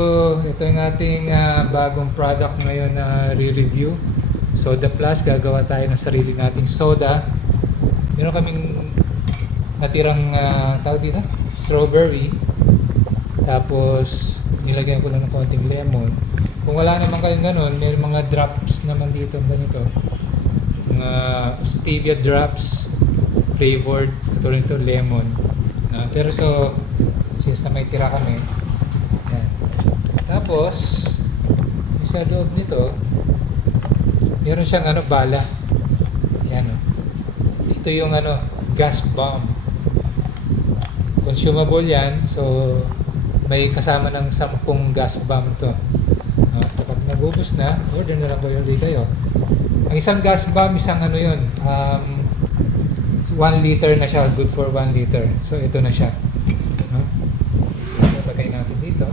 So, ito yung ating bagong product ngayon na re-review. Soda Plus. Gagawa tayo ng sarili nating soda. Meron kaming natirang tawag dito, strawberry. Tapos nilagyan ko lang ng konting lemon. Kung wala naman kayong ganun, may mga drops naman dito ganito. Mga stevia drops flavored, katulad nito lemon. Pero ito, since na may tira kami, yan. Tapos sa loob nito meron siyang bala. Yan o. Ito yung gas bomb. Consumable yan. So may kasama ng 10 gas bomb to. Kapag nabubos na, order na lang po yung kayo. Ang isang gas bomb, isang yun, 1 liter na siya. Good for 1 liter. So ito na siya. Lagay natin dito.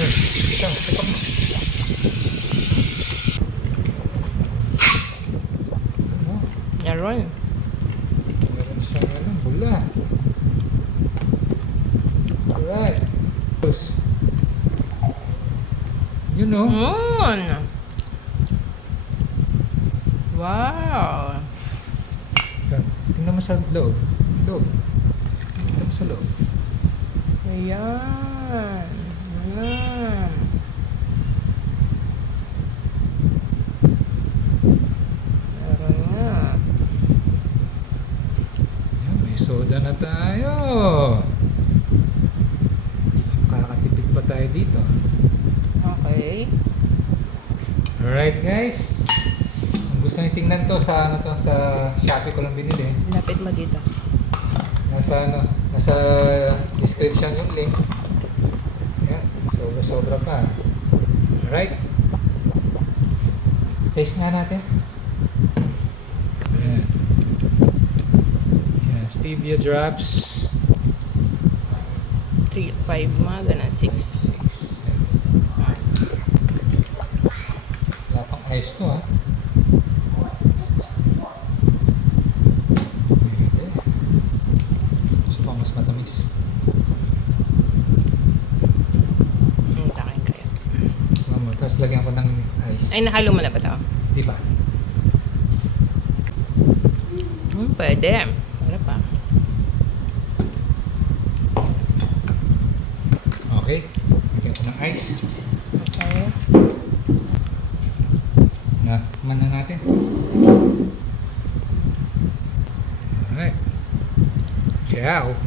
Ito. Yaron. Meron siyang bula. Alright. You know. Wow. Tingnan mo sa loob. Tingnan mo sa loob. Ayan. Ayan. Meron nga. Ayan, may soda na tayo. So, kakatipid pa tayo dito. Okay. Alright guys. Kung gusto niyo tingnan to sa sa Shopee ko lang binili. Lapit mo dito. Nasa description yung link. Ayan, sobra pa. Alright. Taste na natin. Ayan. Ayan, stevia drops. 3, 5 mga ganun. 6. 6, 7. Wala pang ice to ha. Gusto pang mas matamis. Takin kayo. Tapos lagyan ko ng ice. Ay, nahalo mo na ba ito? Di ba? Pwede. Ano pa? Okay. Lagyan ko ng ice. Okay. Tikman na natin. Alright. Ciao.